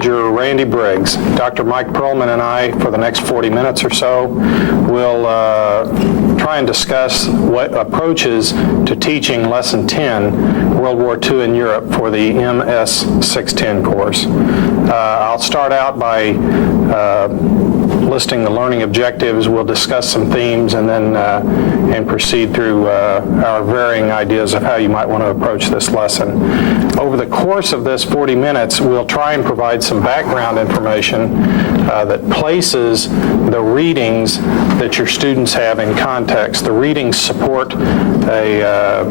Major Randy Briggs. Dr. Mike Perlman and I, for the next 40 minutes or so, will try and discuss what approaches to teaching Lesson 10, World War II in Europe, for the MS 610 course. I'll start out by listing the learning objectives. We'll discuss some themes and then and proceed through our varying ideas of how you might want to approach this lesson. Over the course of this 40 minutes, we'll try and provide some background information that places the readings that your students have in context. The readings support a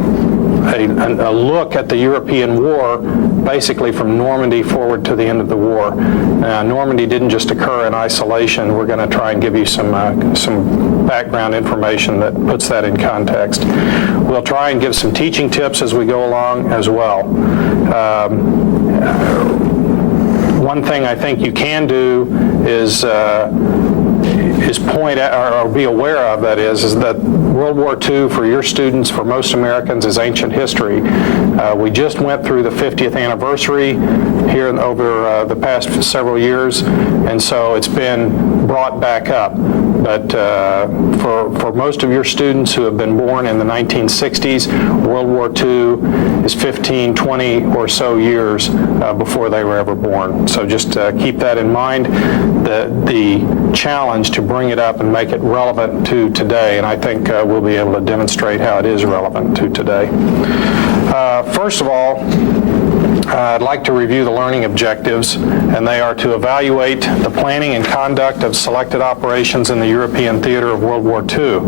look at the European War, basically from Normandy forward to the end of the war. Normandy didn't just occur in isolation. We're going to try and give you some background information that puts that in context. We'll try and give some teaching tips as we go along as well. One thing I think you can do is point out, or be aware of, that is that World War II for your students, for most Americans, is ancient history. We just went through the 50th anniversary here over the past several years, and so it's been brought back up. But for most of your students who have been born in the 1960s, World War II is 15, 20 or so years before they were ever born. So just keep that in mind, the challenge to bring it up and make it relevant to today, and I think we'll be able to demonstrate how it is relevant to today. First of all, I'd like to review the learning objectives, and they are to evaluate the planning and conduct of selected operations in the European theater of World War II.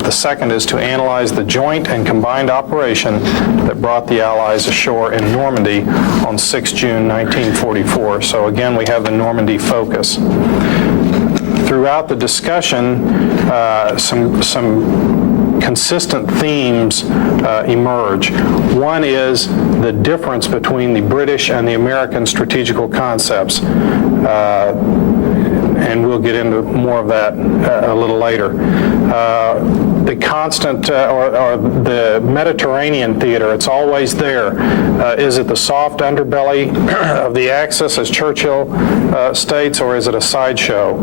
The second is to analyze the joint and combined operation that brought the Allies ashore in Normandy on 6 June 1944. So again, we have the Normandy focus. Throughout the discussion, some consistent themes emerge. One is the difference between the British and the American strategical concepts, and we'll get into more of that a little later. The constant, or the Mediterranean theater, it's always there. Is it the soft underbelly of the Axis, as Churchill states, or is it a sideshow?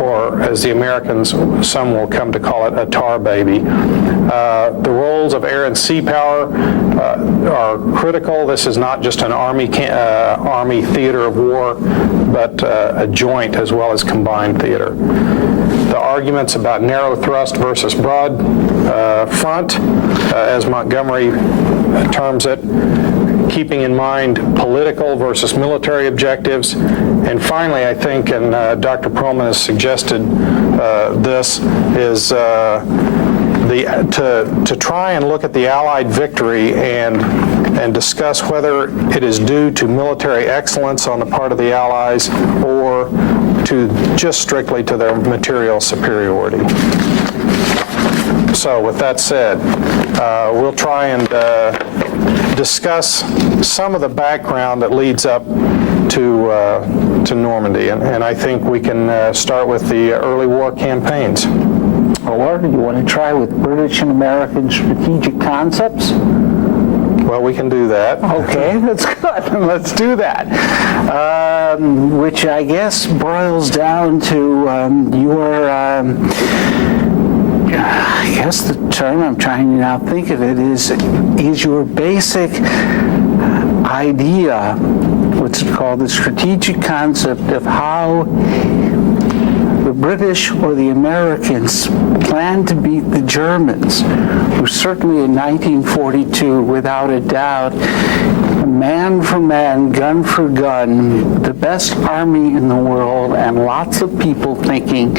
Or as the Americans, some will come to call it, a tar baby. The roles of air and sea power are critical. This is not just an army theater of war, but a joint as well as combined theater. The arguments about narrow thrust versus broad front, as Montgomery terms it, keeping in mind political versus military objectives. And finally, I think, and Dr. Perlman has suggested this, is to try and look at the Allied victory and discuss whether it is due to military excellence on the part of the Allies or to just strictly to their material superiority. So with that said, we'll try and discuss some of the background that leads up to Normandy, and I think we can start with the early war campaigns. Or do you want to try with British and American strategic concepts? Well, we can do that. Okay, that's good. Let's do that. Which I guess boils down to your, I guess the term I'm trying to now think of it is your basic idea, what's it called, the strategic concept of how the British or the Americans planned to beat the Germans, who certainly in 1942, without a doubt, man for man, gun for gun, the best army in the world, and lots of people thinking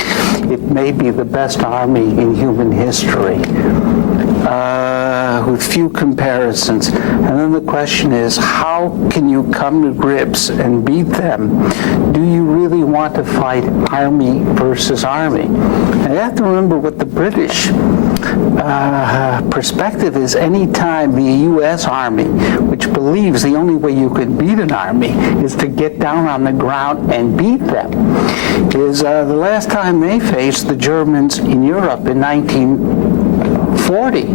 it may be the best army in human history, with few comparisons. And then the question is, how can you come to grips and beat them? Do you really want to fight army versus army? And you have to remember what the British perspective is. Any time the U.S. Army, which believes the only way you can beat an army is to get down on the ground and beat them, is the last time they faced the Germans in Europe in 1940.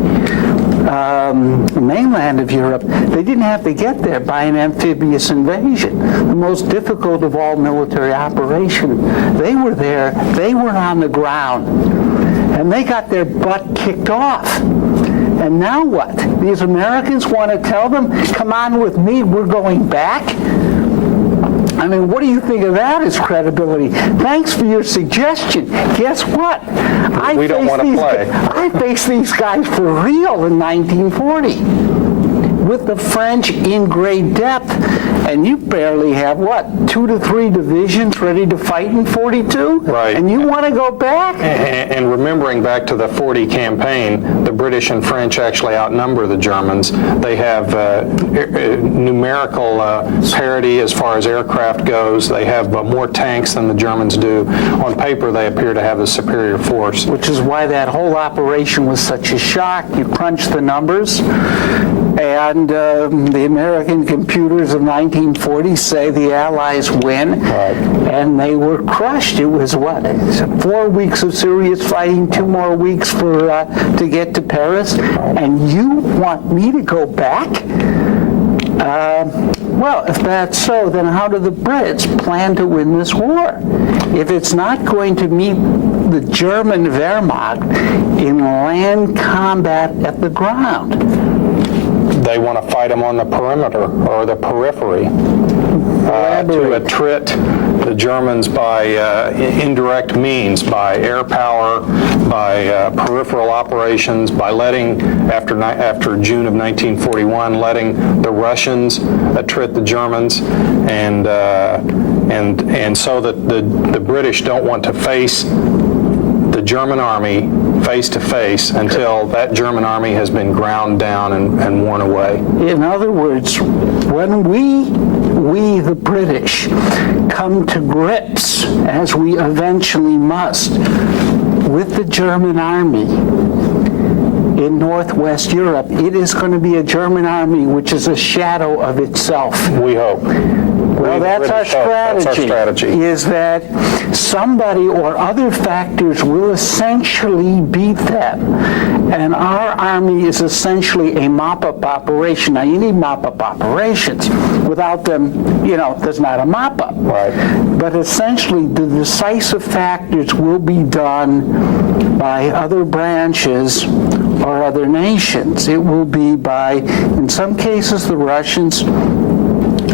mainland of Europe, they didn't have to get there by an amphibious invasion, the most difficult of all military operations. They were there, they were on the ground, and they got their butt kicked off. And now what? These Americans want to tell them, come on with me, we're going back? I mean, what do you think of that as credibility? Thanks for your suggestion. Guess what? We don't want to play. I faced these guys for real in 1940 with the French in great depth. And you barely have, what, 2 to 3 divisions ready to fight in 42? Right. And you want to go back? And remembering back to the 40 campaign, the British and French actually outnumber the Germans. They have numerical parity as far as aircraft goes. They have more tanks than the Germans do. On paper, they appear to have a superior force. Which is why that whole operation was such a shock. You crunch the numbers, and the American computers of 1940 say the Allies win, Right. and they were crushed. It was, what, 4 weeks of serious fighting, 2 more weeks to get to Paris, and you want me to go back? Well, if that's so, then how do the Brits plan to win this war? If it's not going to meet the German Wehrmacht in land combat at the ground? They want to fight them on the perimeter or the periphery to attrit the Germans by indirect means, by air power, by peripheral operations, by letting, after June of 1941, letting the Russians attrit the Germans, and so that the British don't want to face the German army face to face until that German army has been ground down and worn away. In other words, when we the British, come to grips, as we eventually must, with the German army in Northwest Europe, it is going to be a German army which is a shadow of itself. We hope. Well, that's our strategy. That's our strategy. Is that somebody or other factors will essentially beat them. And our army is essentially a mop-up operation. Now, you need mop-up operations. Without them, there's not a mop-up. Right. But essentially, the decisive factors will be done by other branches or other nations. It will be by, in some cases, the Russians.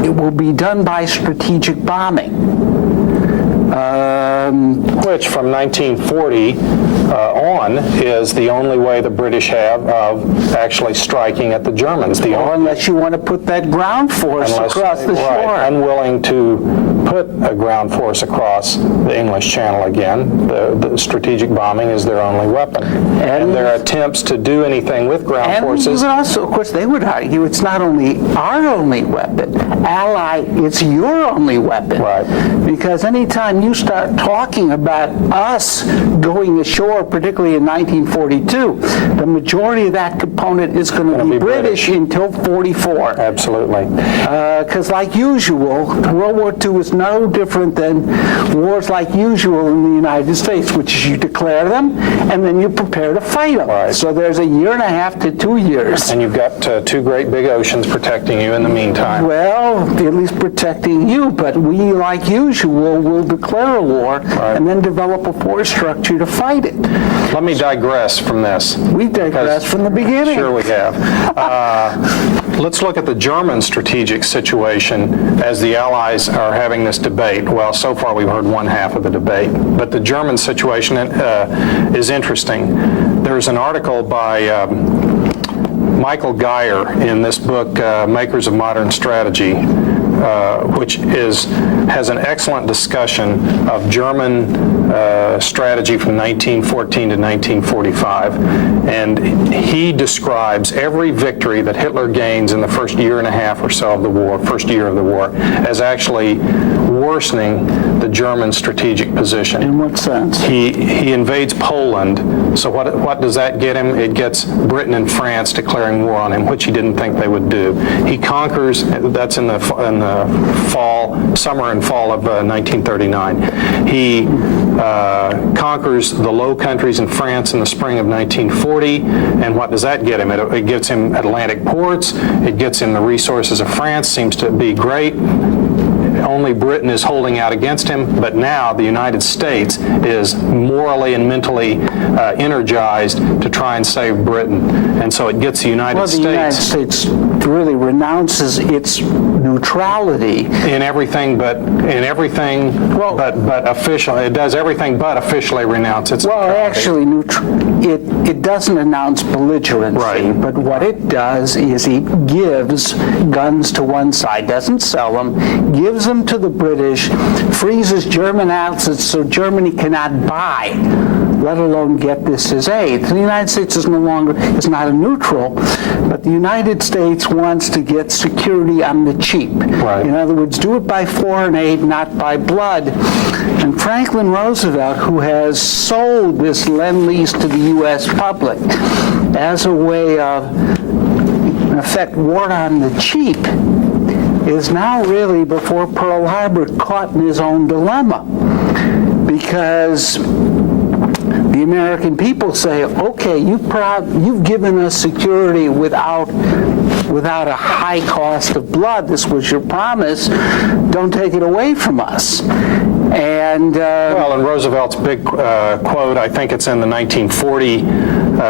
It will be done by strategic bombing. Which, from 1940 on, is the only way the British have of actually striking at the Germans. Or unless you want to put that ground force across the shore. Right, unwilling to put a ground force across the English Channel again. The strategic bombing is their only weapon. And their attempts to do anything with ground forces. And also, of course, they would argue it's not only our only weapon. Ally, it's your only weapon. Right. Because anytime you start talking about us going ashore, particularly in 1942, the majority of that component is going to be British until 44. Absolutely. Because like usual, World War II is no different than wars like usual in the United States, which is you declare them and then you prepare to fight them. Right. So there's a 1.5 to 2 years. And you've got 2 great big oceans protecting you in the meantime. Well, at least protecting you, but we, like usual, will declare a war and then develop a force structure to fight it. Let me digress from this. We digressed from the beginning. Sure we have. Let's look at the German strategic situation as the Allies are having this debate. Well, so far we've heard one half of the debate, but the German situation is interesting. There's an article by Michael Geyer in this book, Makers of Modern Strategy, which has an excellent discussion of German strategy from 1914 to 1945. And he describes every victory that Hitler gains in the first 1.5 or so of the war, first year of the war, as actually worsening the German strategic position. In what sense? He invades Poland. So what does that get him? It gets Britain and France declaring war on him, which he didn't think they would do. He conquers, that's in the summer and fall of 1939. He conquers the Low Countries in France in the spring of 1940, and what does that get him? It gets him Atlantic ports, it gets him the resources of France, seems to be great. Only Britain is holding out against him, but now the United States is morally and mentally energized to try and save Britain. And so it gets the United States... Well, the United States really renounces its neutrality. In everything but official. It does everything but officially renounce its neutrality. Well, actually, it doesn't announce belligerency, Right. but what it does is it gives guns to one side, doesn't sell them, gives them to the British, freezes German assets so Germany cannot buy, let alone get this as aid. The United States is not a neutral, but the United States wants to get security on the cheap. Right. In other words, do it by foreign aid, not by blood. And Franklin Roosevelt, who has sold this Lend-Lease to the U.S. public as a way of, in effect, war on the cheap, is now really, before Pearl Harbor, caught in his own dilemma. Because the American people say, okay, you've given us security without a high cost of blood. This was your promise. Don't take it away from us. And well, in Roosevelt's big quote, I think it's in the 1940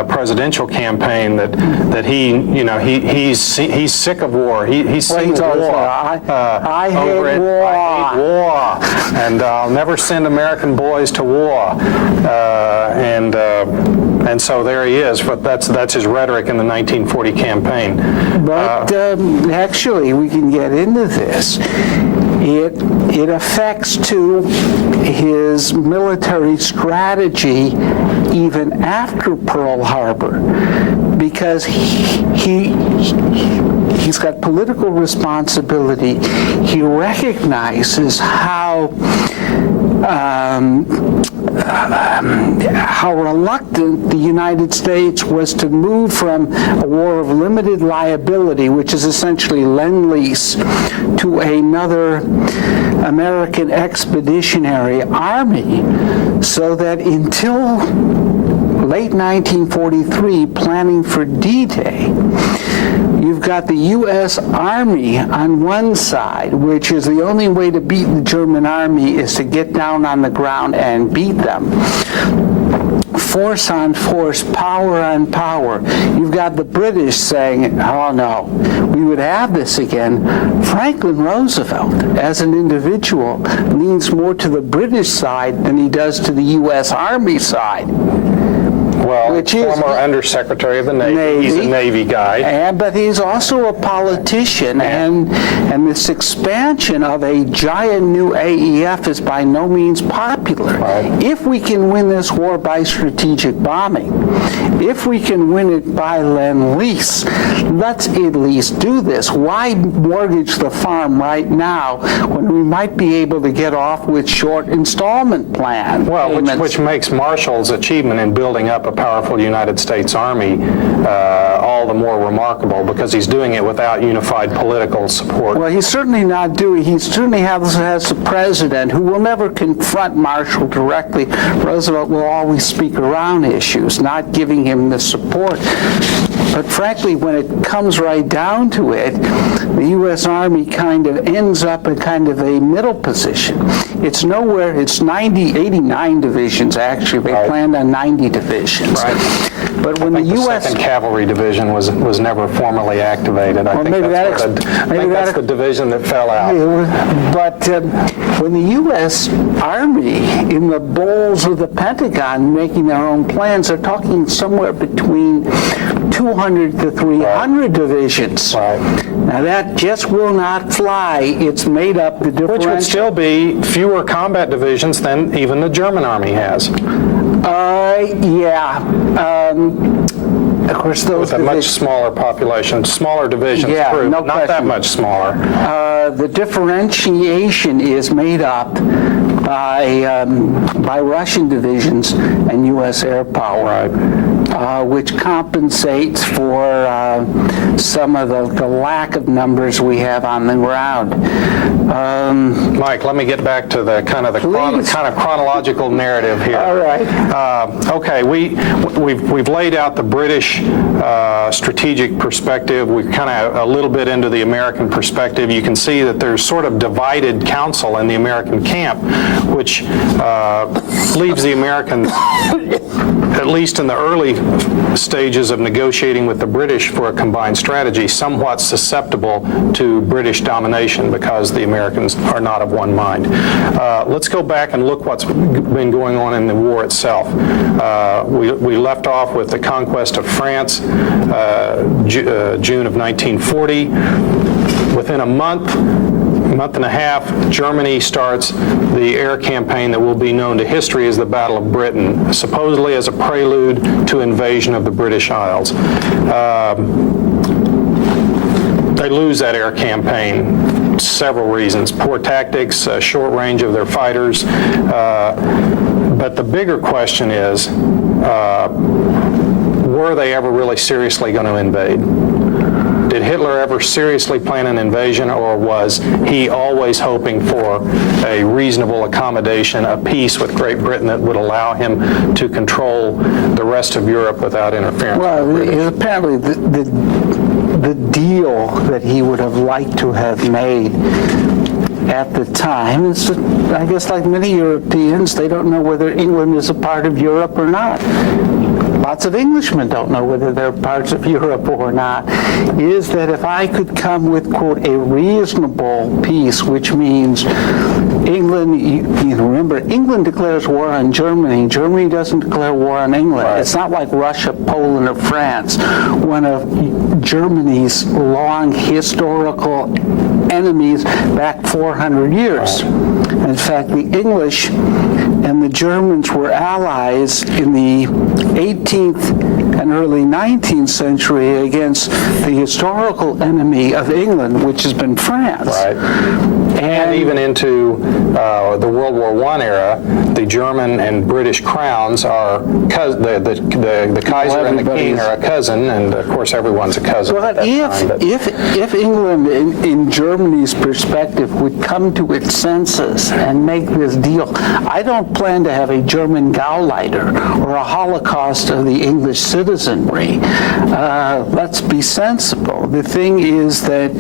presidential campaign, that he's sick of war. He's seen war. I hate war. I hate war, and I'll never send American boys to war. And so there he is. But that's his rhetoric in the 1940 campaign. But actually, we can get into this. It affects, too, his military strategy even after Pearl Harbor, because he's got political responsibility. He recognizes how reluctant the United States was to move from a war of limited liability, which is essentially Lend-Lease, to another American Expeditionary Army, so that until late 1943, planning for D-Day, you've got the U.S. Army on one side, which is the only way to beat the German army is to get down on the ground and beat them. Force on force, power on power. You've got the British saying, oh no, we would have this again. Franklin Roosevelt, as an individual, leans more to the British side than he does to the U.S. Army side. Well, former Undersecretary of the Navy. He's a Navy guy. But he's also a politician, and this expansion of a giant new AEF is by no means popular. Right. If we can win this war by strategic bombing, if we can win it by Lend-Lease, let's at least do this. Why mortgage the farm right now when we might be able to get off with short installment plan payments? Which makes Marshall's achievement in building up a powerful United States Army all the more remarkable, because he's doing it without unified political support. Well, he's certainly not doing. He certainly has a president who will never confront Marshall directly. Roosevelt will always speak around issues, not giving him the support. But frankly, when it comes right down to it, the U.S. Army kind of ends up in kind of a middle position. It's nowhere. It's 89 divisions, actually. They planned on 90 divisions. Right. But when the U.S. 2nd Cavalry Division was never formally activated. I think that's the division that fell out. But when the U.S. Army, in the bowls of the Pentagon, making their own plans, are talking somewhere between 200 to 300 divisions. Right. Now that just will not fly. It's made up the differential. Which would still be fewer combat divisions than even the German army has. Of course, those with a much smaller population, smaller divisions, true, no not that much smaller. The differentiation is made up by Russian divisions and U.S. air power. Right. which compensates for some of the lack of numbers we have on the ground. Mike, let me get back to the kind of chronological narrative here. All right. Okay, we've laid out the British strategic perspective. We're kind of a little bit into the American perspective. You can see that there's sort of divided counsel in the American camp, which leaves the Americans, at least in the early stages of negotiating with the British for a combined strategy, somewhat susceptible to British domination because the Americans are not of one mind. Let's go back and look what's been going on in the war itself. We left off with the conquest of France, June of 1940. Within a month and a half, Germany starts the air campaign that will be known to history as the Battle of Britain, supposedly as a prelude to invasion of the British Isles. They lose that air campaign. Several reasons: poor tactics, short range of their fighters. But the bigger question is, were they ever really seriously going to invade? Did Hitler ever seriously plan an invasion, or was he always hoping for a reasonable accommodation, a peace with Great Britain that would allow him to control the rest of Europe without interference? Well, apparently the deal that he would have liked to have made at the time is, I guess, like many Europeans, they don't know whether England is a part of Europe or not. Lots of Englishmen don't know whether they're parts of Europe or not, is that if I could come with, quote, a reasonable peace, which means England, you remember, England declares war on Germany. Germany doesn't declare war on England. Right. It's not like Russia, Poland, or France, one of Germany's long historical enemies back 400 years. Right. In fact, the English and the Germans were allies in the 18th and early 19th century against the historical enemy of England, which has been France. Right. And even into the World War I era, the German and British crowns are the Kaiser and the King are a cousin, and of course everyone's a cousin. But if England, in Germany's perspective, would come to its senses and make this deal, I don't plan to have a German Gauleiter or a Holocaust of the English citizenry. Let's be sensible. The thing is that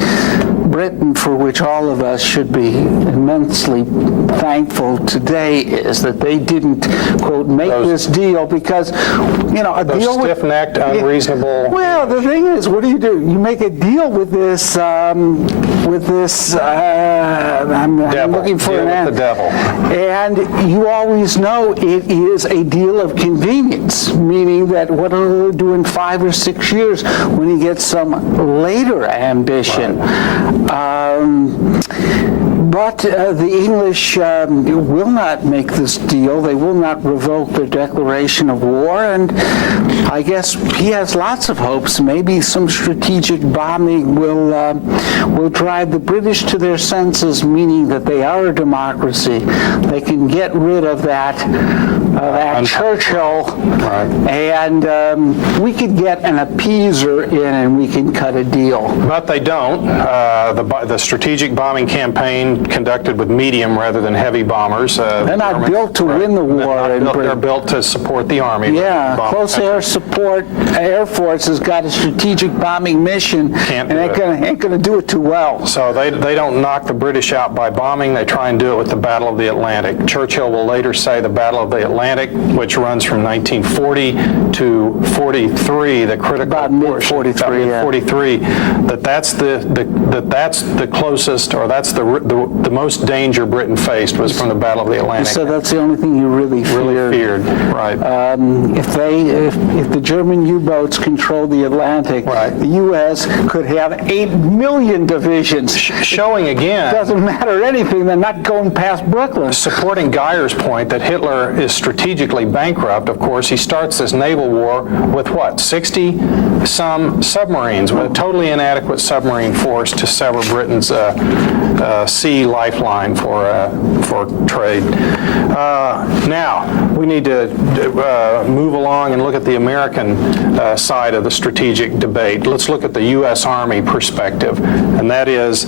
Britain, for which all of us should be immensely thankful today, is that they didn't, quote, make this deal because, a deal with stiff-necked, unreasonable. Well, the thing is, what do? You make a deal with this, I'm looking for an answer. The devil. And you always know it is a deal of convenience, meaning that what will he do in 5 or 6 years when he gets some later ambition? But the English will not make this deal. They will not revoke their declaration of war, and I guess he has lots of hopes. Maybe some strategic bombing will drive the British to their senses, meaning that they are a democracy. They can get rid of that Churchill, right. And we could get an appeaser in, and we can cut a deal. But they don't. The strategic bombing campaign conducted with medium rather than heavy bombers. They're not built to win the war. They're built to support the Army. Yeah, close air support. Air Force has got a strategic bombing mission, and ain't going to do it too well. So they don't knock the British out by bombing. They try and do it with the Battle of the Atlantic. Churchill will later say the Battle of the Atlantic, which runs from 1940 to 43, the critical about mid-43, yeah. 43, that's the closest, or that's the most danger Britain faced was from the Battle of the Atlantic. So that's the only thing you really feared. Right. If the German U-boats controlled the Atlantic, right. The U.S. could have 8 million divisions. Showing again. It doesn't matter anything. They're not going past Brooklyn. Supporting Geyer's point that Hitler is strategically bankrupt, of course, he starts this naval war with what? 60-some submarines, with a totally inadequate submarine force to sever Britain's sea lifeline for trade. Now, we need to move along and look at the American side of the strategic debate. Let's look at the U.S. Army perspective, and that is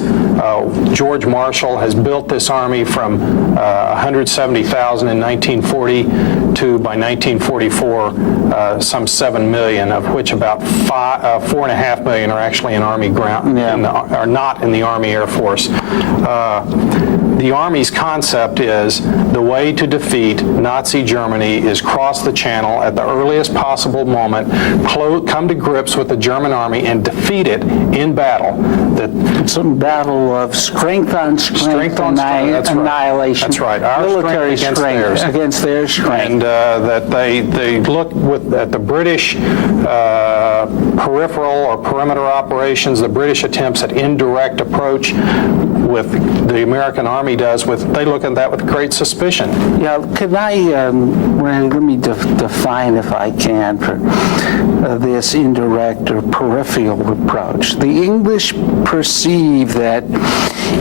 George Marshall has built this Army from 170,000 in 1940 to, by 1944, some 7 million, of which about 4.5 million are actually in Army ground, are not in the Army Air Force. The Army's concept is the way to defeat Nazi Germany is cross the Channel at the earliest possible moment, come to grips with the German Army and defeat it in battle. It's a battle of strength on strength, annihilation. That's right. Our military strength against their strength. And that they look at the British peripheral or perimeter operations, the British attempts at indirect approach with the American Army they look at that with great suspicion. Yeah, can I, let me define, if I can, for this indirect or peripheral approach. The English perceive that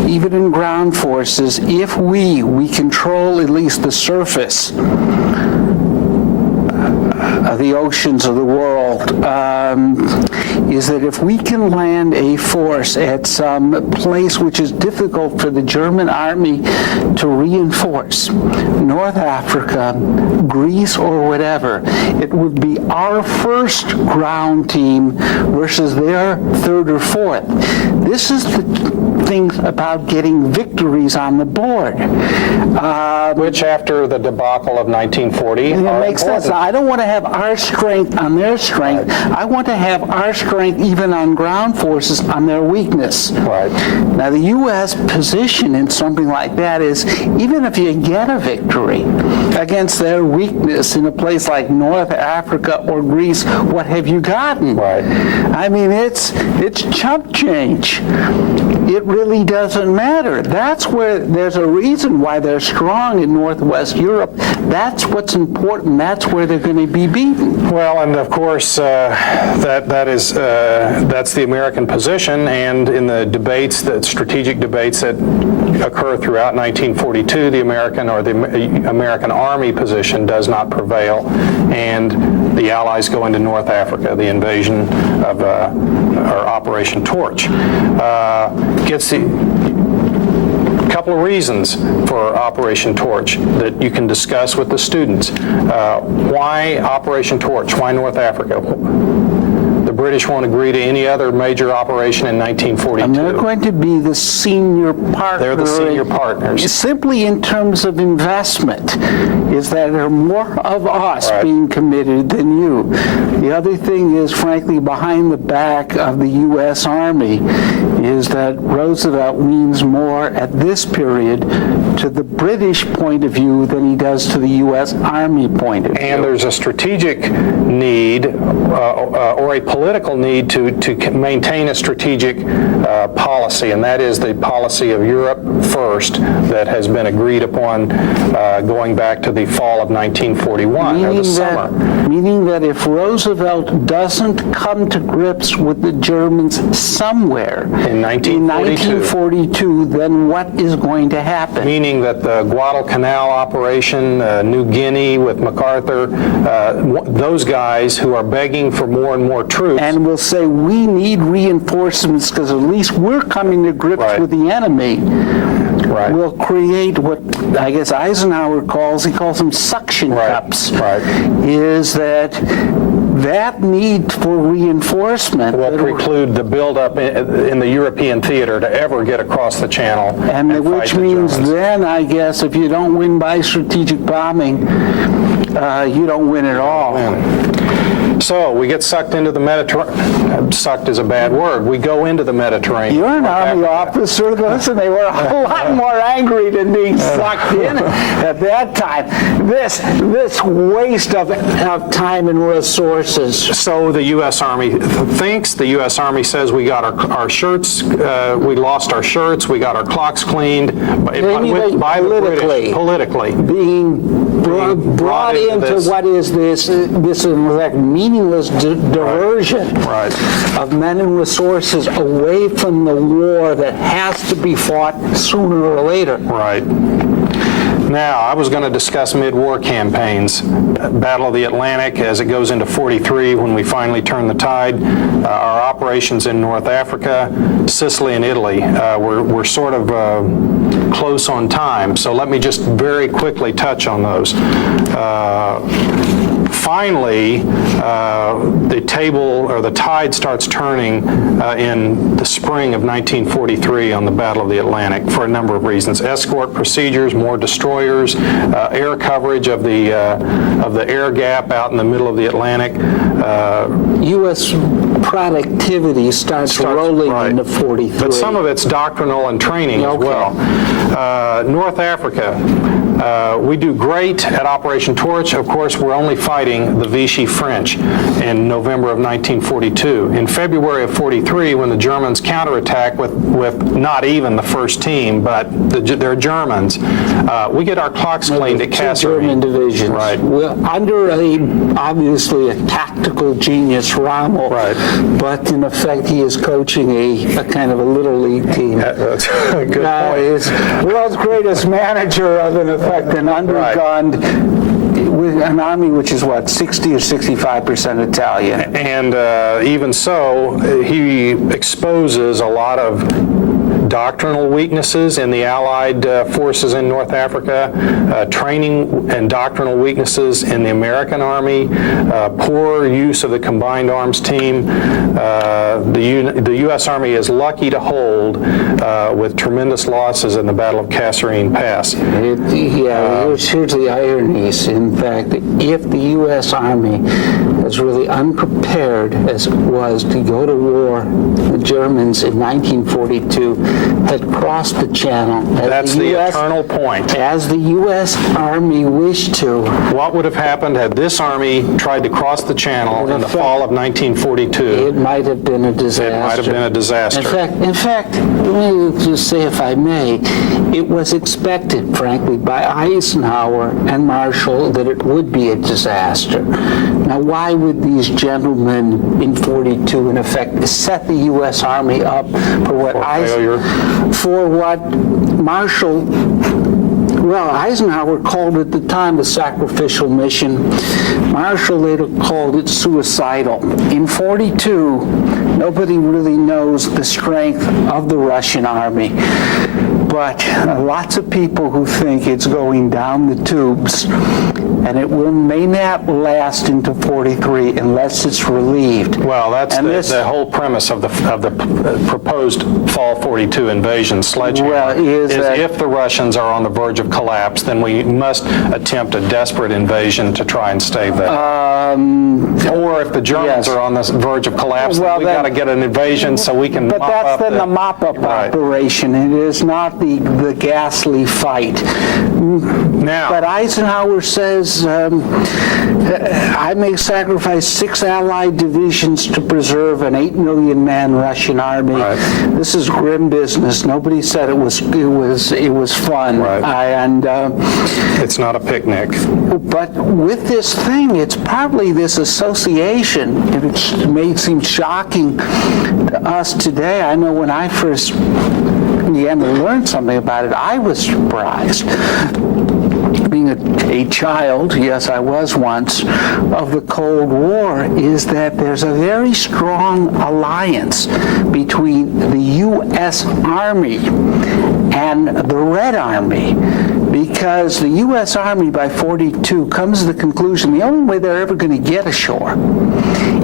even in ground forces, if we control at least the surface of the oceans of the world, is that if we can land a force at some place which is difficult for the German army to reinforce, North Africa, Greece, or whatever, it would be our first ground team versus their third or fourth. This is the thing about getting victories on the board. Which, after the debacle of 1940, it makes sense. I don't want to have our strength on their strength. Right. I want to have our strength even on ground forces on their weakness. Right. Now, the U.S. position in something like that is, even if you get a victory against their weakness in a place like North Africa or Greece, what have you gotten? Right. I mean, it's chump change. It really doesn't matter. That's where there's a reason why they're strong in Northwest Europe. That's what's important. That's where they're going to be beaten. Well, and of course, that's the American position, and in the debates, the strategic debates that occur throughout 1942, the American Army position does not prevail, and the Allies go into North Africa. The invasion of or Operation Torch gets the couple of reasons for Operation Torch that you can discuss with the students. Why Operation Torch? Why North Africa? The British won't agree to any other major operation in 1942. And they're going to be the senior partner. They're the senior partners. Simply in terms of investment, is that there are more of us being committed than you. The other thing is, frankly, behind the back of the U.S. Army is that Roosevelt leans more at this period to the British point of view than he does to the U.S. Army point of view. And there's a strategic need or a political need to maintain a strategic policy, and that is the policy of Europe first that has been agreed upon going back to the fall of 1941, or the summer. Meaning that if Roosevelt doesn't come to grips with the Germans somewhere in 1942, then what is going to happen? Meaning that the Guadalcanal operation, New Guinea with MacArthur, those guys who are begging for more and more troops. And will say, we need reinforcements because at least we're coming to grips with the enemy. Right. Will create what I guess Eisenhower calls them suction cups. Right. Is that need for reinforcement will preclude the buildup in the European theater to ever get across the channel. And which means Germans. Then I guess if you don't win by strategic bombing, you don't win at all. So we get sucked into the Mediterranean. Sucked is a bad word. We go into the Mediterranean. You're an Army officer. Listen, they were a lot more angry than being sucked in at that time. This waste of time and resources. So the U.S. Army thinks. The U.S. Army says we got our shirts. We lost our shirts. We got our clocks cleaned by the British. Politically. Being brought into what is this meaningless diversion of men and resources away from the war that has to be fought sooner or later. Right. Now, I was going to discuss mid-war campaigns. Battle of the Atlantic as it goes into 43 when we finally turn the tide. Our operations in North Africa, Sicily, and Italy. We're sort of close on time, so let me just very quickly touch on those. Finally, the table or the tide starts turning in the spring of 1943 on the Battle of the Atlantic for a number of reasons. Escort procedures, more destroyers, air coverage of the air gap out in the middle of the Atlantic. U.S. productivity starts rolling right. into 43. But some of it's doctrinal and training as well. North Africa. We do great at Operation Torch. Of course, we're only fighting the Vichy French in November of 1942. In February of 43, when the Germans counterattack with not even the first team, but they're Germans, we get our clocks cleaned at Kasserine. German divisions. Right. Well, under obviously a tactical genius, Rommel. Right. But in effect, he is coaching a kind of a little league team. That's a good point. He's world's greatest manager of, in effect, an undergone with an army which is, what, 60 or 65% Italian. And even so, he exposes a lot of doctrinal weaknesses in the Allied forces in North Africa, training and doctrinal weaknesses in the American Army, poor use of the combined arms team. The U.S. Army is lucky to hold with tremendous losses in the Battle of Kasserine Pass. Here's the ironies. In fact, if the U.S. Army was really unprepared as it was to go to war, the Germans in 1942 had crossed the channel. That's the eternal point. As the U.S. Army wished to. What would have happened had this army tried to cross the channel in the fall of 1942? It might have been a disaster. It might have been a disaster. In fact, let me just say, if I may, it was expected, frankly, by Eisenhower and Marshall that it would be a disaster. Now, why would these gentlemen in 42, in effect, set the U.S. Army up for what Eisenhower called at the time a sacrificial mission. Marshall later called it suicidal. In 42, nobody really knows the strength of the Russian army. But lots of people who think it's going down the tubes, and it may not last into 43 unless it's relieved. Well, that's the whole premise of the proposed fall 42 invasion sledgehammer. Is if the Russians are on the verge of collapse, then we must attempt a desperate invasion to try and stave that. Or if the Germans are on the verge of collapse, then we got to get an invasion so we can. But that's then the mop-up operation. It is not the ghastly fight. Now, but Eisenhower says, I may sacrifice 6 Allied divisions to preserve an 8 million man Russian army. Right. This is grim business. Nobody said it was fun. Right. It's not a picnic. But with this thing, it's partly this association. It may seem shocking to us today. I know when I first began to learn something about it, I was surprised. Being a child, yes, I was once, of the Cold War, is that there's a very strong alliance between the U.S. Army and the Red Army, because the U.S. Army by 42 comes to the conclusion the only way they're ever going to get ashore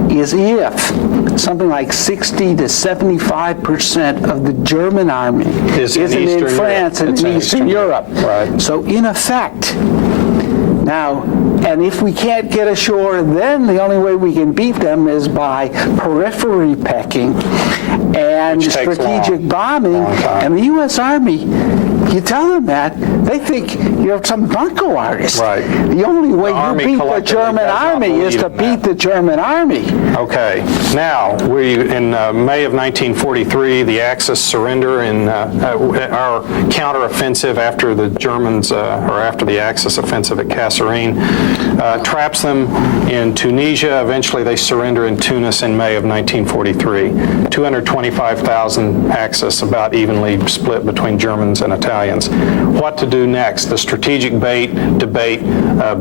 is if something like 60 to 75% of the German army isn't in France and in Eastern Europe. Right. So in effect, now, and if we can't get ashore, then the only way we can beat them is by periphery pecking and strategic bombing. And the U.S. Army, you tell them that, they think you're some bunco artist. Right. The only way you beat the German army is to beat the German army. Okay. Now, in May of 1943, the Axis surrender in our counteroffensive after the Germans, or after the Axis offensive at Kasserine, traps them in Tunisia. Eventually, they surrender in Tunis in May of 1943. 225,000 Axis, about evenly split between Germans and Italians. Italians. What to do next? The strategic debate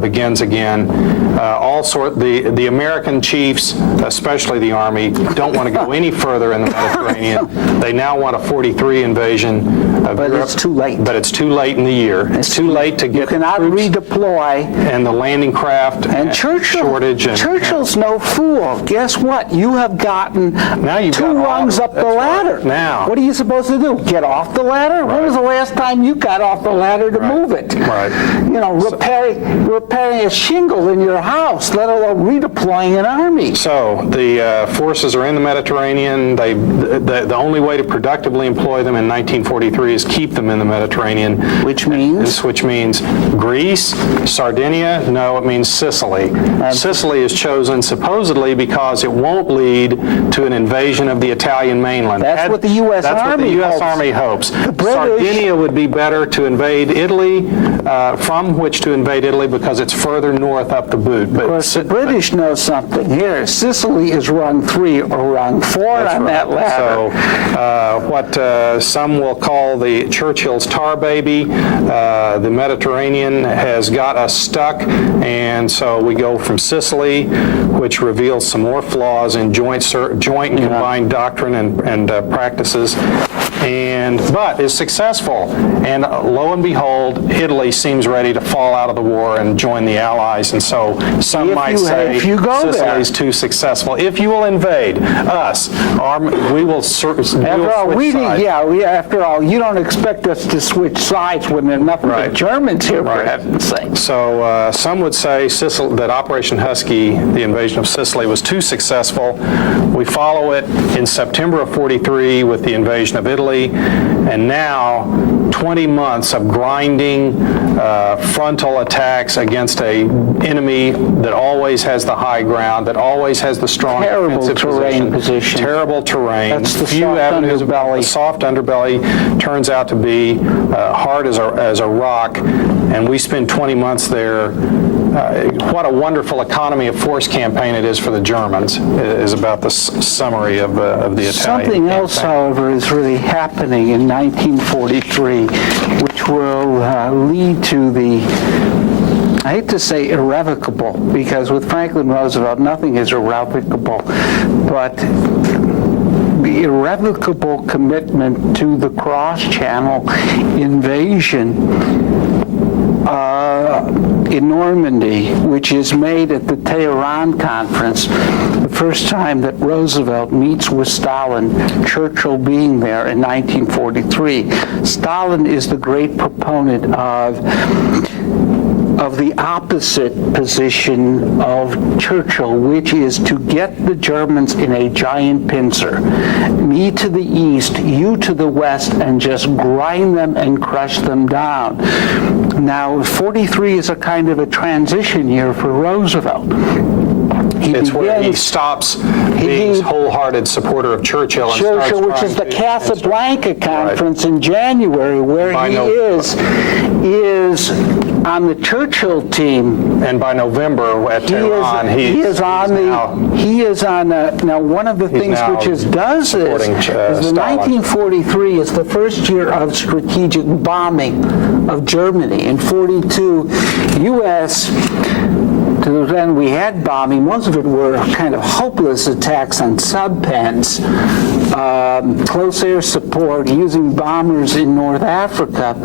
begins again. The American chiefs, especially the Army, don't want to go any further in the Mediterranean. They now want a 43 invasion of But Europe. it's too late. But it's too late in the year. It's too late to get You cannot troops redeploy. and the landing craft And shortage. Churchill's no fool. Guess what? You have gotten Now you've 2 got all rungs of- up the that's right. ladder. Now. What are you supposed to do? Get off the ladder? When was the last time you got off the ladder to move it? Right. You know, repairing a shingle in your house, let alone redeploying an army. So the forces are in the Mediterranean. The only way to productively employ them in 1943 is keep them in the Mediterranean. Which means? Which means Greece, Sardinia, no, it means Sicily. Sicily is chosen supposedly because it won't lead to an invasion of the Italian mainland. That's what the U.S. That's what the Army U.S. hopes. Army hopes. British- Sardinia would be better to invade Italy, from which to invade Italy because it's further north up the boot. But Of course, the British know something here. Sicily is rung 3 or rung 4 on that ladder. So what some will call the Churchill's tar baby, the Mediterranean has got us stuck, and so we go from Sicily, which reveals some more flaws in joint and combined doctrine and practices, but is successful. And lo and behold, Italy seems ready to fall out of the war and join the Allies, and so some might say if you go there. Sicily's too successful. If you will invade us, we will switch sides. After all, you don't expect us to switch sides when there are nothing but Germans here, for heaven's sake. So some would say that Operation Husky, the invasion of Sicily, was too successful. We follow it in September of 43 with the invasion of Italy, and now 20 months of grinding frontal attacks against an enemy that always has the high ground, that always has the strong Terrible defensive terrain position. Terrible terrain. That's the Few soft avenues underbelly. The soft underbelly turns out to be hard as a rock, and we spend 20 months there. What a wonderful economy of force campaign it is for the Germans, is about the summary of the Italian Something else, campaign. however, is really happening in 1943, which will lead to the, I hate to say irrevocable, because with Franklin Roosevelt, nothing is irrevocable, but the irrevocable commitment to the cross-channel invasion in Normandy, which is made at the Tehran Conference, the first time that Roosevelt meets with Stalin, Churchill being there in 1943. Stalin is the great proponent of the opposite position of Churchill, which is to get the Germans in a giant pincer. Me to the east, you to the west, and just grind them and crush them down. Now, 43 is a kind of a transition year for Roosevelt. It's where he stops being a wholehearted supporter of Churchill and starts Churchill, which is the trying to Casablanca Conference in January, where By he is on the Churchill team. And by November at Tehran, now one of the things now which does this supporting, is the Stalin. 1943 is the first year of strategic bombing of Germany. In 42, U.S. to then we had bombing. Most of it were kind of hopeless attacks on sub-pens, close air support, using bombers in North Africa.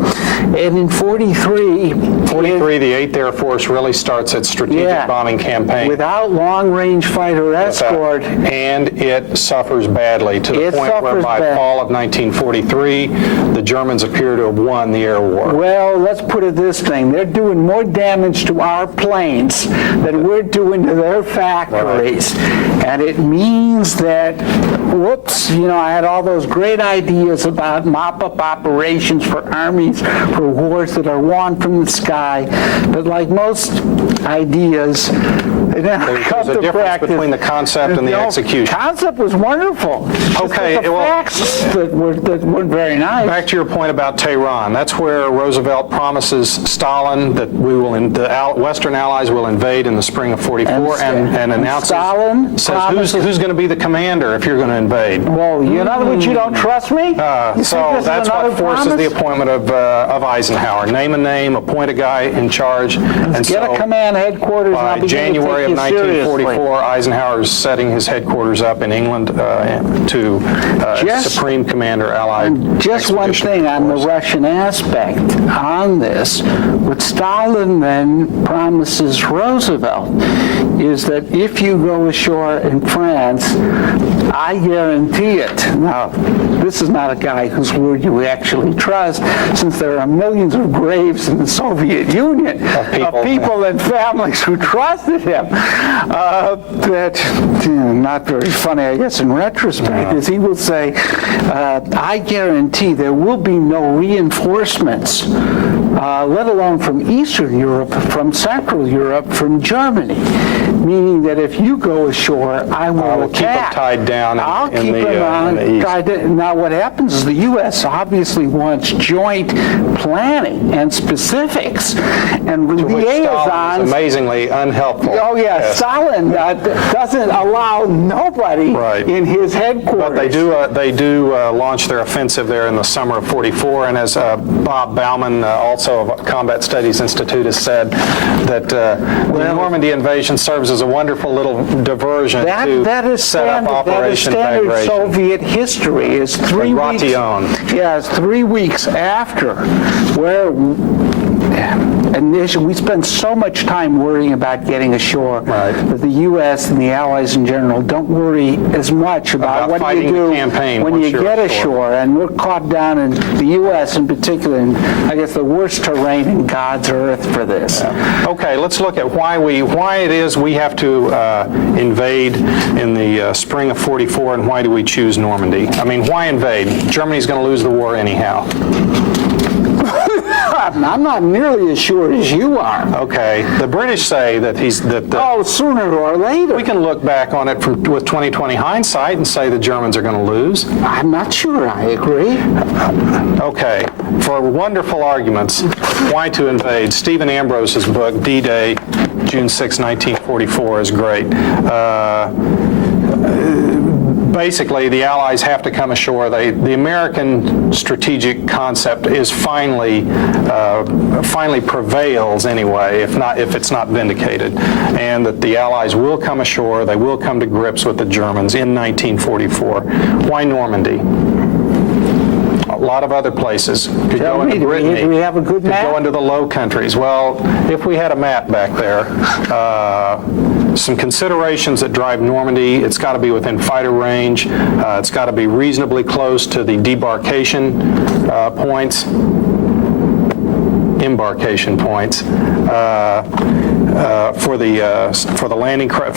And in 43, the 8th Air Force really starts its strategic bombing campaign. Without long-range fighter escort. And it suffers badly to the point where by fall of 1943, the Germans appear to have won the air war. Well, let's put it this thing. They're doing more damage to our planes than we're doing to their factories. Right. And it means that, I had all those great ideas about mop-up operations for armies, for wars that are won from the sky. But like most ideas, there's a difference between the concept and the execution. The concept was wonderful. Okay, the facts that weren't very nice. Back to your point about Tehran. That's where Roosevelt promises Stalin that the Western Allies will invade in the spring of 44 and announces, Stalin says, who's going to be the commander if you're going to invade? Well, in other words, you don't trust me? You think So this is that's what another forces promise? the appointment of Eisenhower. Name a name, appoint a guy in charge. And Get so a command headquarters and I'll by begin to January of take you seriously. 1944, Eisenhower is setting his headquarters up in England to Supreme Commander Allied Just one Expedition thing on the Force. Russian aspect on this, what Stalin then promises Roosevelt is that if you go ashore in France, I guarantee it. Now, this is not a guy whose word you actually trust, since there are millions of graves in the Soviet Union of people and families who trusted him. That, not very funny, I guess, in retrospect, is he will say, I guarantee there will be no reinforcements, let alone from Eastern Europe, from Central Europe, from Germany. Meaning that if you go ashore, I will We'll keep them attack. tied down I'll in keep the them in the east. tied down. Now, what happens is the U.S. obviously wants joint planning and specifics, and Which Stalin is liaisons. amazingly unhelpful. Oh yeah, Yes. Stalin doesn't allow nobody Right. in his headquarters. But they do launch their offensive there in the summer of '44, and as Bob Bauman, also of Combat Studies Institute, has said, that the Normandy invasion serves as a wonderful little diversion to That is set up Operation standard Bagration. Soviet history. Is 3 weeks. Bagration. Yeah, it's 3 weeks after, where initially we spend so much time worrying about getting ashore Right. that the U.S. and the Allies in general don't worry as much about what do you fighting the do campaign when once you you're get ashore. ashore. And we're caught down in the U.S. in particular, in, I guess, the worst terrain in God's earth for this. Okay, let's look at why it is we have to invade in the spring of '44, and why do we choose Normandy? I mean, why invade? Germany's going to lose the war anyhow. I'm not nearly as sure as you are. Okay, the British say that Oh, sooner or later. we can look back on it with 20/20 hindsight and say the Germans are going to lose. I'm not sure I agree. Okay, for wonderful arguments, why to invade? Stephen Ambrose's book, D-Day, June 6, 1944, is great. Basically, the Allies have to come ashore. The American strategic concept is finally prevails anyway, if it's not vindicated, and that the Allies will come ashore. They will come to grips with the Germans in 1944. Why Normandy? A lot of other places. Could Tell go me, into do we- Brittany. do we have a good could map? go into the Low Countries. Well, if we had a map back there, some considerations that drive Normandy: it's got to be within fighter range. It's got to be reasonably close to the embarkation points for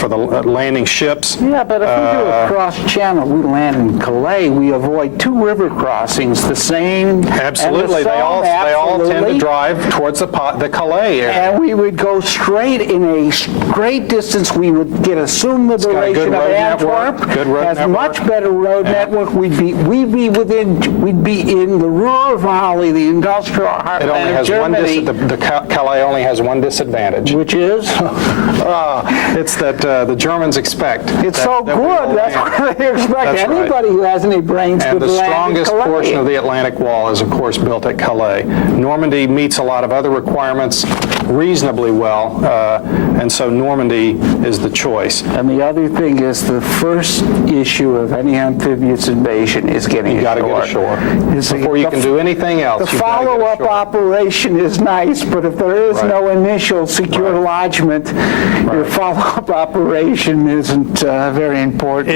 the landing ships. Yeah, but if we do a cross-channel, we land in Calais, we avoid 2 river crossings, the Seine Absolutely, and the they all Somme, tend to absolutely. drive towards the Calais area. And we would go straight in a straight distance. We would get assumed got a liberation good of road network, Antwerp. good road has network. much better road network. We'd be in the Ruhr Valley, the industrial It only heartland of has Germany, the Calais only has one disadvantage. which is It's that the Germans expect. it's so that we will good. That's land. what they expect. That's right. Anybody who has any brains And could the land in strongest Calais. portion of the Atlantic Wall is, of course, built at Calais. Normandy meets a lot of other requirements reasonably well, and so Normandy is the choice. And the other thing is the first issue of any amphibious invasion is getting You got to ashore. get ashore Is before you can do anything else. The you've gotta get follow-up ashore. operation is nice, but if there is Right. no initial secure Right. lodgement, your follow-up operation isn't very important.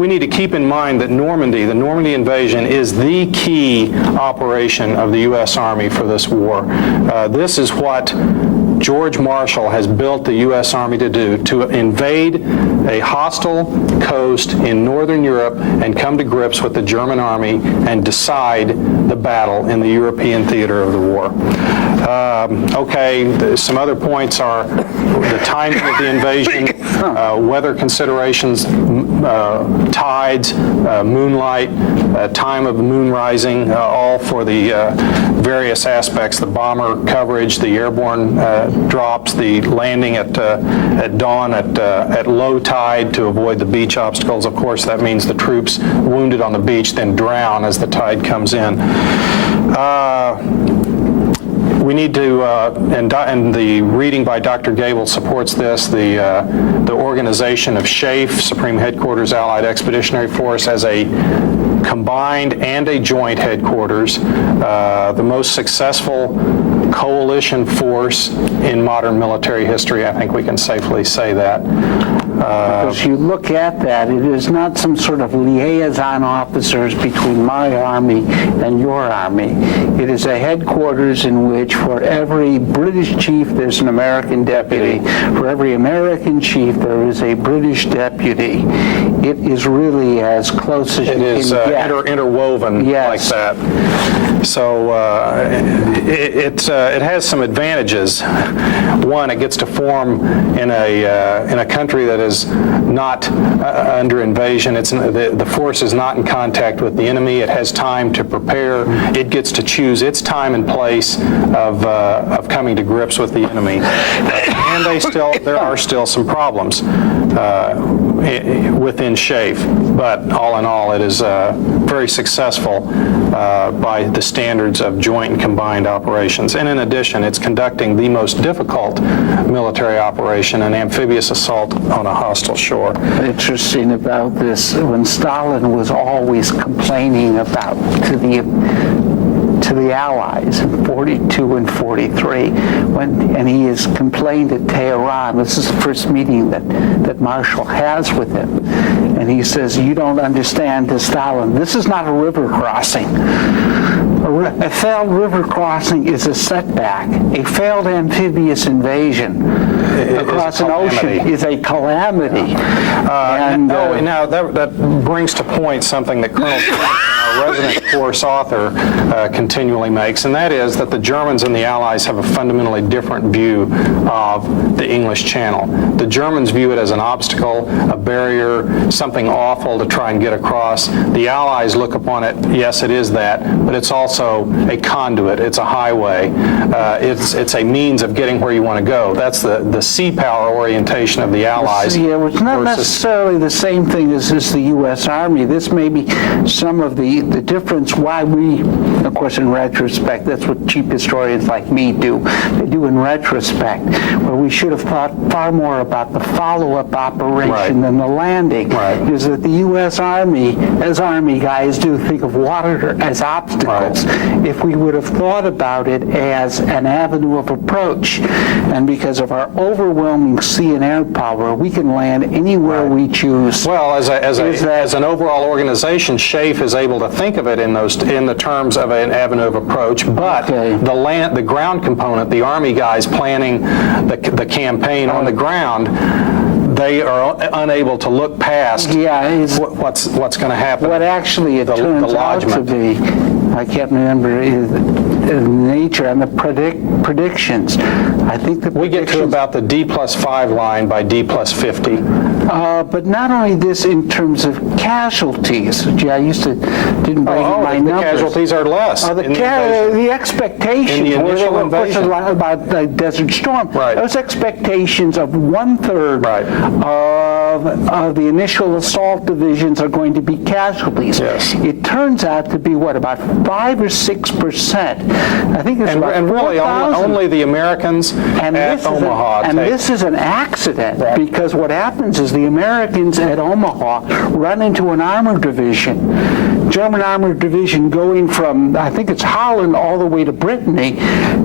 We need to keep in mind that the Normandy invasion, is the key operation of the U.S. Army for this war. This is what George Marshall has built the U.S. Army to do, to invade a hostile coast in Northern Europe and come to grips with the German Army and decide the battle in the European theater of the war. Okay, some other points are the timing of the invasion, weather considerations, tides, moonlight, time of the moon rising, all for the various aspects, the bomber coverage, the airborne drops, the landing at dawn at low tide to avoid the beach obstacles. Of course, that means the troops wounded on the beach then drown as the tide comes in. We need to, and the reading by Dr. Gable supports this, the organization of SHAEF, Supreme Headquarters Allied Expeditionary Force, as a combined and a joint headquarters, the most successful coalition force in modern military history. I think we can safely say that. Because you look at that, it is not some sort of liaison officers between my army and your army. It is a headquarters in which for every British chief there's an American deputy. For every American chief there is a British deputy. It is really as close as you can get. It is interwoven like that. So it has some advantages. One, it gets to form in a country that is not under invasion. The force is not in contact with the enemy. It has time to prepare. It gets to choose its time and place of coming to grips with the enemy. And there are still some problems within SHAEF, but all in all, it is very successful by the standards of joint and combined operations. And in addition, it's conducting the most difficult military operation, an amphibious assault on a hostile shore. Interesting about this, when Stalin was always complaining about to the Allies in 42 and 43, and he has complained at Tehran. This is the first meeting that Marshall has with him. And he says, you don't understand to Stalin, this is not a river crossing. A failed river crossing is a setback. A failed amphibious invasion across an ocean is a calamity. Now that brings to point something that Colonel our resident course author continually makes, and that is that the Germans and the Allies have a fundamentally different view of the English Channel. The Germans view it as an obstacle, a barrier, something awful to try and get across. The Allies look upon it, yes, it is that, but it's also a conduit, it's a highway, it's a means of getting where you want to go. That's the sea power orientation of the Allies. Yeah, it's not necessarily the same thing as the U.S. Army. This may be some of the difference why we, of course, in retrospect, that's what cheap historians like me do. They do in retrospect, where we should have thought far more about the follow-up operation than the landing. Is that the U.S. Army, as Army guys do, think of water as obstacles. If we would have thought about it as an avenue of approach, and because of our overwhelming sea and air power, we can land anywhere we choose. Well, as an overall organization, SHAEF is able to think of it in the terms of an avenue of approach, but the ground component, the Army guys planning the campaign on the ground, they are unable to look past what's going to happen. What actually it turns out to be, I can't remember the nature and the predictions. I think that we get to about the D+5 line by D+50. But not only this in terms of casualties. Gee, I didn't bring my numbers. The casualties are less. The expectations in the initial invasion about the Desert Storm. Those expectations of 1/3 of the initial assault divisions are going to be casualties. Yes. It turns out to be about 5 or 6%. I think it's about and really only the Americans at Omaha. And this is an accident because what happens is the Americans at Omaha run into an armored division. German armored division going from, I think it's Holland all the way to Brittany,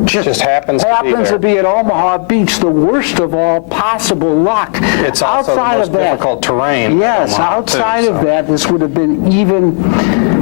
just happens to be at Omaha Beach, the worst of all possible luck. It's also the most difficult terrain. Yes, outside of that, this would have been even,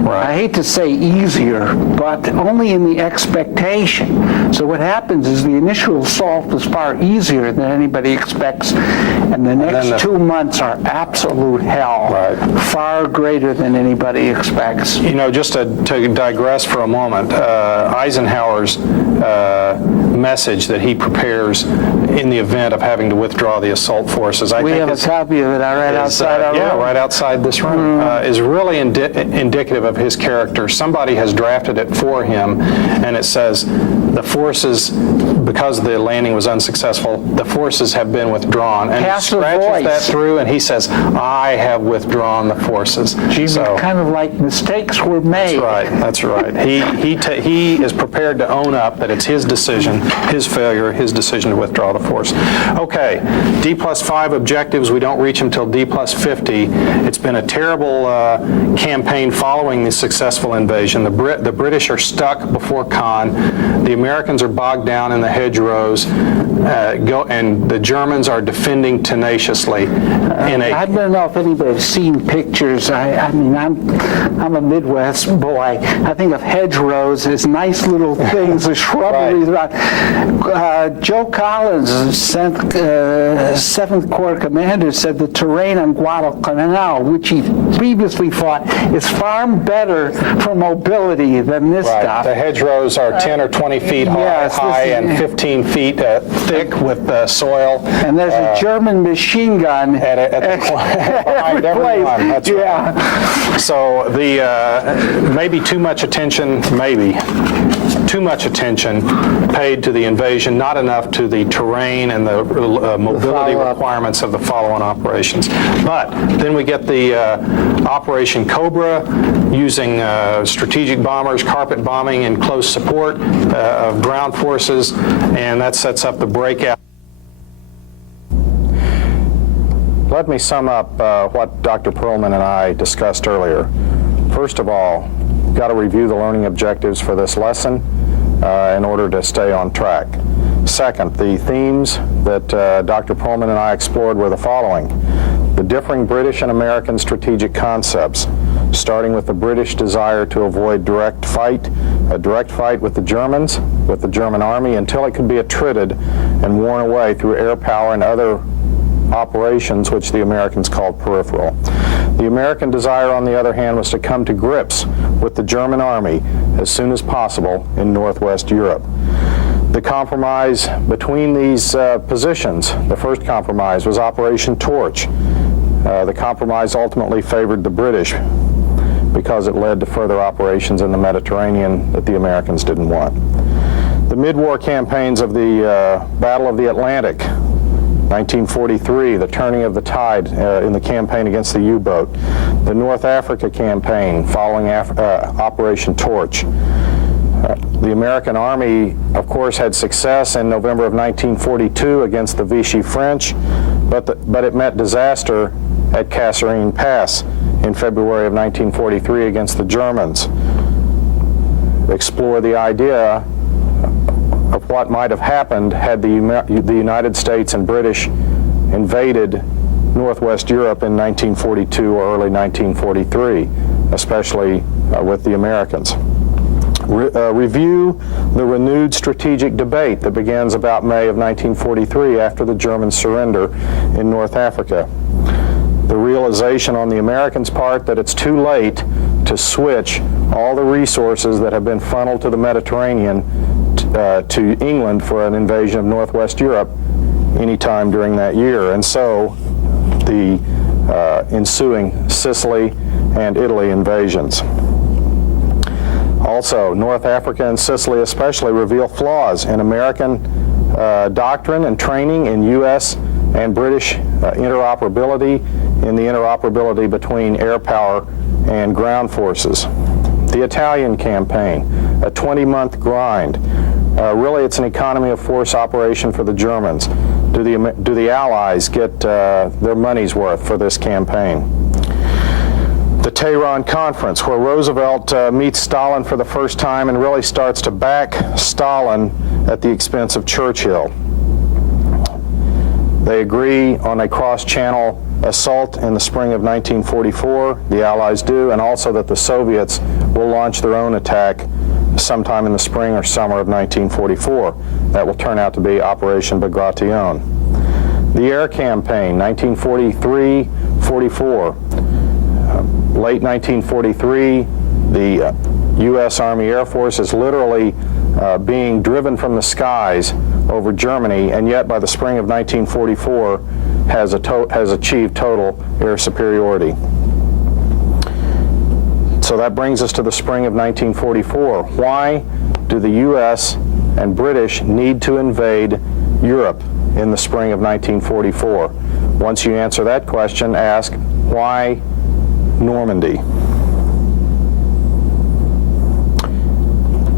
I hate to say easier, but only in the expectation. So what happens is the initial assault is far easier than anybody expects, and the next 2 months are absolute hell, far greater than anybody expects. attacks. You know, just to digress for a moment, Eisenhower's message that he prepares in the event of having to withdraw the assault forces, We have a copy of it right outside our room. right outside this room, is really indicative of his character. Somebody has drafted it for him, and it says, the forces, because the landing was unsuccessful, the forces have been withdrawn. And he scratches that through, and he says, I have withdrawn the forces. So, kind of like mistakes were made. That's right. He is prepared to own up that it's his decision, his failure, his decision to withdraw the force. Okay, D+5 objectives, we don't reach them until D+50. It's been a terrible campaign following the successful invasion. The British are stuck before Caen. The Americans are bogged down in the hedgerows, and the Germans are defending tenaciously. I don't know if anybody's seen pictures. I mean, I'm a Midwest boy. I think of hedgerows as nice little things, the shrubberies around. Joe Collins, 7th Corps commander, said the terrain on Guadalcanal, which he previously thought is far better for mobility than this stuff. The hedgerows are 10 or 20 feet high and 15 feet thick with soil. And there's a German machine gun behind everyone. That's right. So maybe too much attention paid to the invasion, not enough to the terrain and the mobility requirements of the follow-on operations. But then we get the Operation Cobra, using strategic bombers, carpet bombing in close support of ground forces, and that sets up the breakout. Let me sum up what Dr. Perlman and I discussed earlier. First of all, you've got to review the learning objectives for this lesson in order to stay on track. Second, the themes that Dr. Perlman and I explored were the following: the differing British and American strategic concepts, starting with the British desire to avoid a direct fight with the Germans, with the German army, until it could be attrited and worn away through air power and other operations which the Americans called peripheral. The American desire, on the other hand, was to come to grips with the German army as soon as possible in Northwest Europe. The compromise between these positions, the first compromise, was Operation Torch. The compromise ultimately favored the British because it led to further operations in the Mediterranean that the Americans didn't want. The mid-war campaigns of the Battle of the Atlantic, 1943, the turning of the tide in the campaign against the U-boat, the North Africa campaign following Operation Torch. The American Army, of course, had success in November of 1942 against the Vichy French, but it met disaster at Kasserine Pass in February of 1943 against the Germans. Explore the idea of what might have happened had the United States and British invaded Northwest Europe in 1942 or early 1943, especially with the Americans. Review the renewed strategic debate that begins about May of 1943 after the German surrender in North Africa. The realization on the Americans' part that it's too late to switch all the resources that have been funneled to the Mediterranean to England for an invasion of Northwest Europe anytime during that year. And so the ensuing Sicily and Italy invasions. Also, North Africa and Sicily especially reveal flaws in American doctrine and training, in U.S. and British interoperability, in the interoperability between air power and ground forces. The Italian campaign, a 20-month grind. Really, it's an economy of force operation for the Germans. Do the Allies get their money's worth for this campaign? The Tehran Conference, where Roosevelt meets Stalin for the first time and really starts to back Stalin at the expense of Churchill. They agree on a cross-channel assault in the spring of 1944, the Allies do, and also that the Soviets will launch their own attack sometime in the spring or summer of 1944. That will turn out to be Operation Bagration. The air campaign, 1943-44. Late 1943, The U.S. Army Air Force is literally being driven from the skies over Germany, and yet by the spring of 1944 has achieved total air superiority. So that brings us to the spring of 1944. Why do the U.S. and British need to invade Europe in the spring of 1944? Once you answer that question, ask, why Normandy?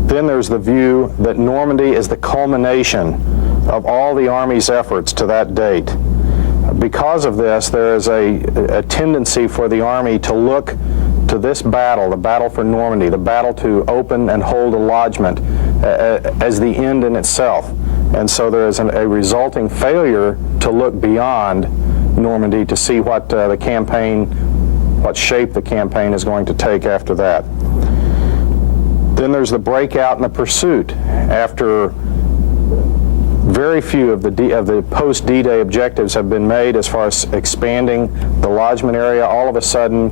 Then there's the view that Normandy is the culmination of all the Army's efforts to that date. Because of this, there is a tendency for the Army to look to this battle, the battle for Normandy, the battle to open and hold a lodgment, as the end in itself. And so there is a resulting failure to look beyond Normandy to see what what shape the campaign is going to take after that. Then there's the breakout and the pursuit. After very few of the post-D-Day objectives have been made as far as expanding the lodgment area, all of a sudden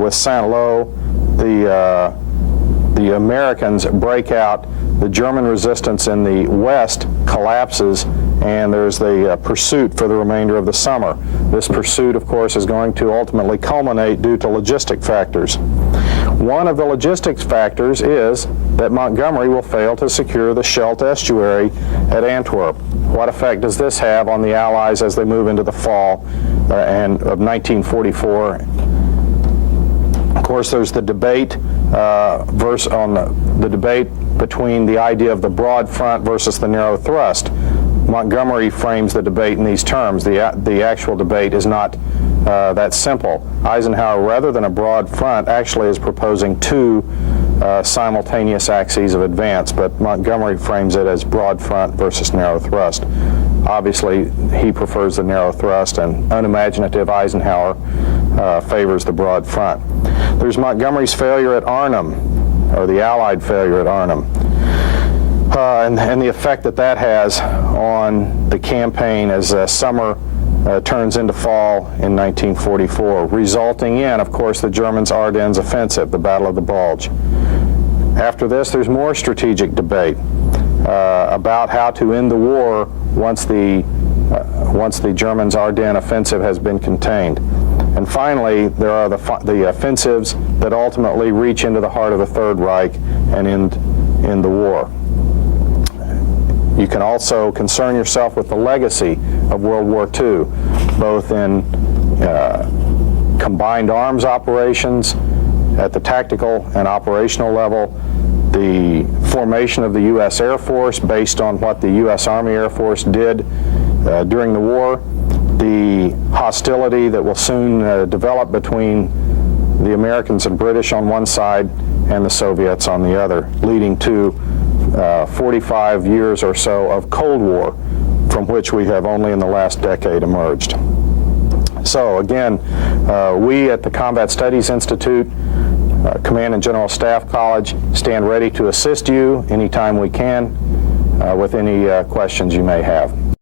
with Saint-Lô, the Americans break out, the German resistance in the west collapses, and there's the pursuit for the remainder of the summer. This pursuit, of course, is going to ultimately culminate due to logistic factors. One of the logistics factors is that Montgomery will fail to secure the Scheldt estuary at Antwerp. What effect does this have on the Allies as they move into the fall of 1944? Of course, there's the debate the debate between the idea of the broad front versus the narrow thrust. Montgomery frames the debate in these terms. The actual debate is not that simple. Eisenhower, rather than a broad front, actually is proposing two simultaneous axes of advance, but Montgomery frames it as broad front versus narrow thrust. Obviously, he prefers the narrow thrust, and unimaginative Eisenhower favors the broad front. There's Montgomery's failure at Arnhem, or the Allied failure at Arnhem, and the effect that has on the campaign as summer turns into fall in 1944, resulting in, of course, the Germans' Ardennes offensive, the Battle of the Bulge. After this, there's more strategic debate about how to end the war once the Germans' Ardennes offensive has been contained. And finally, there are the offensives that ultimately reach into the heart of the Third Reich and end the war. You can also concern yourself with the legacy of World War II, both in combined arms operations at the tactical and operational level, the formation of the U.S. Air Force based on what the U.S. Army Air Force did during the war, the hostility that will soon develop between the Americans and British on one side and the Soviets on the other, leading to 45 years or so of Cold War, from which we have only in the last decade emerged. So again, we at the Combat Studies Institute, Command and General Staff College, stand ready to assist you anytime we can with any questions you may have.